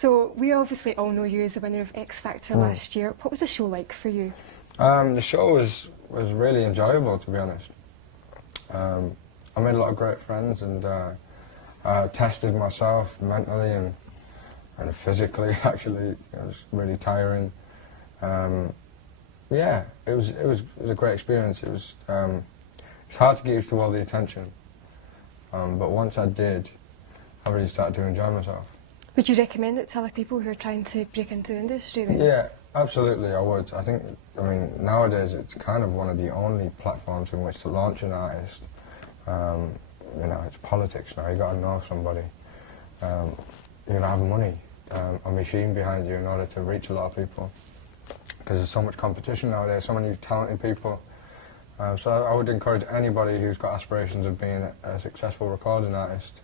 So we obviously all know you as the winner of X Factor last year. What was the show like for you? The show was really enjoyable, to be honest. I made a lot of great friends and tested myself mentally and physically. Actually, it was really tiring. Yeah, it was a great experience. It's hard to get used to all the attention, but once I did, I really started to enjoy myself. Would you recommend it to other people who are trying to break into the industry then? Yeah, absolutely, I would. I mean, nowadays it's kind of one of the only platforms in which to launch an artist. You know, it's politics now. You got to know somebody. You got to have money, a machine behind you in order to reach a lot of people. Because there's so much competition nowadays, so many talented people. So I would encourage anybody who's got aspirations of being a successful recording artist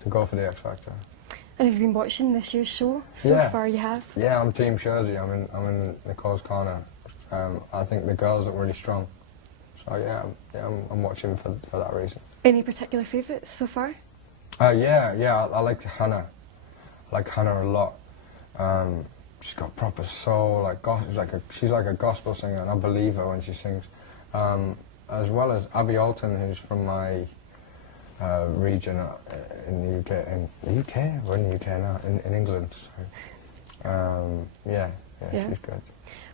to go for the X Factor. And have you been watching this year's show so far? You have? Yeah, I'm Team Scherzi. I'm in Nicole's corner. I think the girls are really strong. So yeah, I'm watching for that reason. Any particular favourites so far? Yeah, I like Hannah. I like Hannah a lot. She's got proper soul. She's like a gospel singer, and I believe her when she sings. As well as Abby Alton, who's from my region in the UK. In the UK? We're in the UK now. In England. So, yeah, she's good.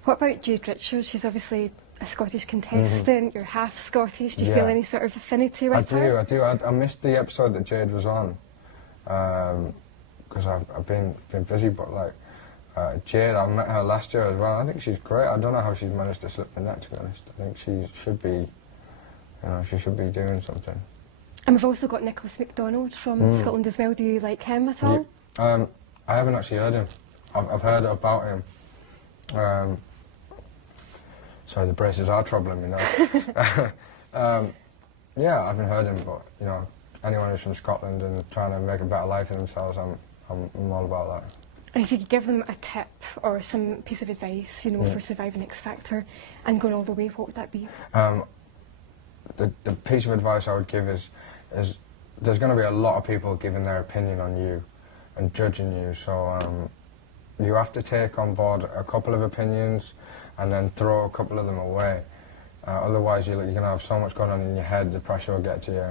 What about Jade Richards? She's obviously a Scottish contestant. You're half Scottish. Do you feel any sort of affinity with her? I do. I missed the episode that Jade was on because I've been busy. But like Jade, I met her last year as well. I think she's great. I don't know how she's managed to slip the net, to be honest. I think she should be, she should be doing something. And we've also got Nicholas MacDonald from Scotland as well. Do you like him at all? I haven't actually heard him. I've heard about him. Sorry, the braces are troubling me now. Yeah, I haven't heard him, but anyone who's from Scotland and trying to make a better life for themselves, I'm all about that. And if you could give them a tip or some piece of advice, for surviving X Factor and going all the way, what would that be? The piece of advice I would give is there's going to be a lot of people giving their opinion on you and judging you, so you have to take on board a couple of opinions and then throw a couple of them away. Otherwise, you're going to have so much going on in your head, the pressure will get to you,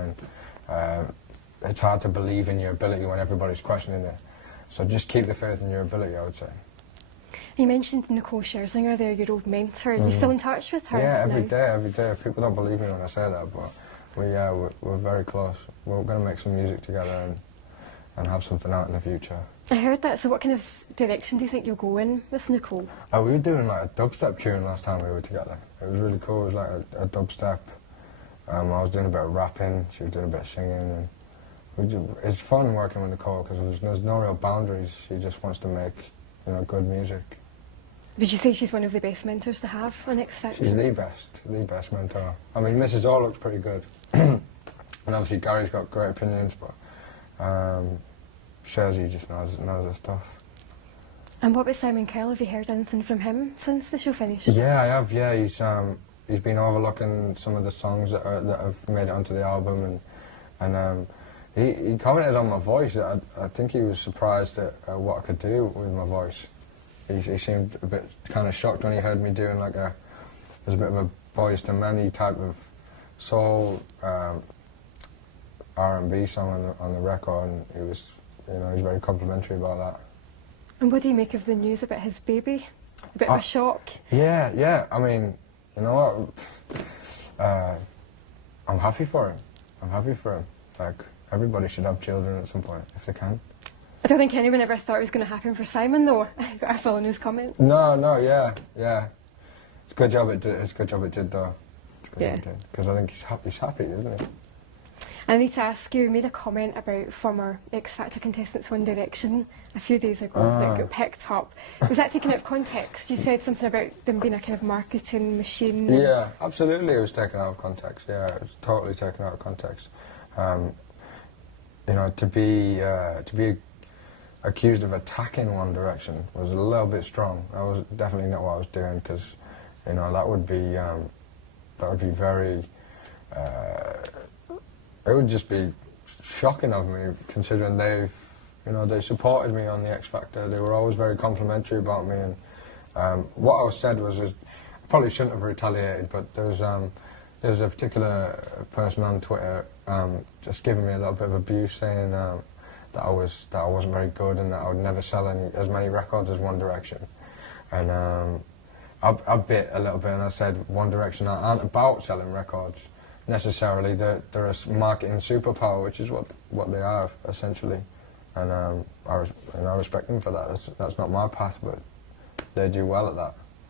and it's hard to believe in your ability when everybody's questioning it. So just keep the faith in your ability, I would say. You mentioned Nicole Scherzinger there, your old mentor. Are you still in touch with her? Yeah, every day. People don't believe me when I say that, but we're very close. We're going to make some music together and have something out in the future. I heard that. So what kind of direction do you think you'll go in with Nicole? We were doing like a dubstep tune last time we were together. It was really cool. It was like a dubstep. I was doing a bit of rapping, she was doing a bit of singing. And it's fun working with Nicole because there's no real boundaries. She just wants to make good music. Would you say she's one of the best mentors to have on X Factor? She's the best mentor. I mean, Mrs. O looks pretty good. And obviously Gary's got great opinions, but Scherzi just knows her stuff. And what about Simon Cowell? Have you heard anything from him since the show finished? Yeah, I have. Yeah, he's been overlooking some of the songs that have made it onto the album, and he commented on my voice. I think he was surprised at what I could do with my voice. He seemed a bit kind of shocked when he heard me doing there's a bit of a Boys to Men type of soul R&B song on the record, and he was very complimentary about that. And what do you make of the news about his baby? A bit of a shock? Yeah. I mean, you know what? I'm happy for him. Like, everybody should have children at some point, if they can. I don't think anyone ever thought it was going to happen for Simon, though, after following his comments. No, yeah. It's a good job it did. It's a good job it did, though. Because I think he's happy, isn't he? I need to ask you made a comment about former X Factor contestants One Direction a few days ago that got picked up. Was that taken out of context? You said something about them being a kind of marketing machine. Yeah, absolutely it was taken out of context. Yeah, it was totally taken out of context. To be accused of attacking One Direction was a little bit strong. That was definitely not what I was doing, because that would be very. It would just be shocking of me, considering they've You know, they supported me on the X Factor. They were always very complimentary about me, and what I was said was I probably shouldn't have retaliated, but there was a particular person on Twitter just giving me a little bit of abuse, saying that I wasn't very good and that I would never sell as many records as One Direction. And I bit a little bit and I said One Direction aren't about selling records necessarily. They're a marketing superpower, which is what they are essentially. And I respect them for that. That's not my path, but they do well at that.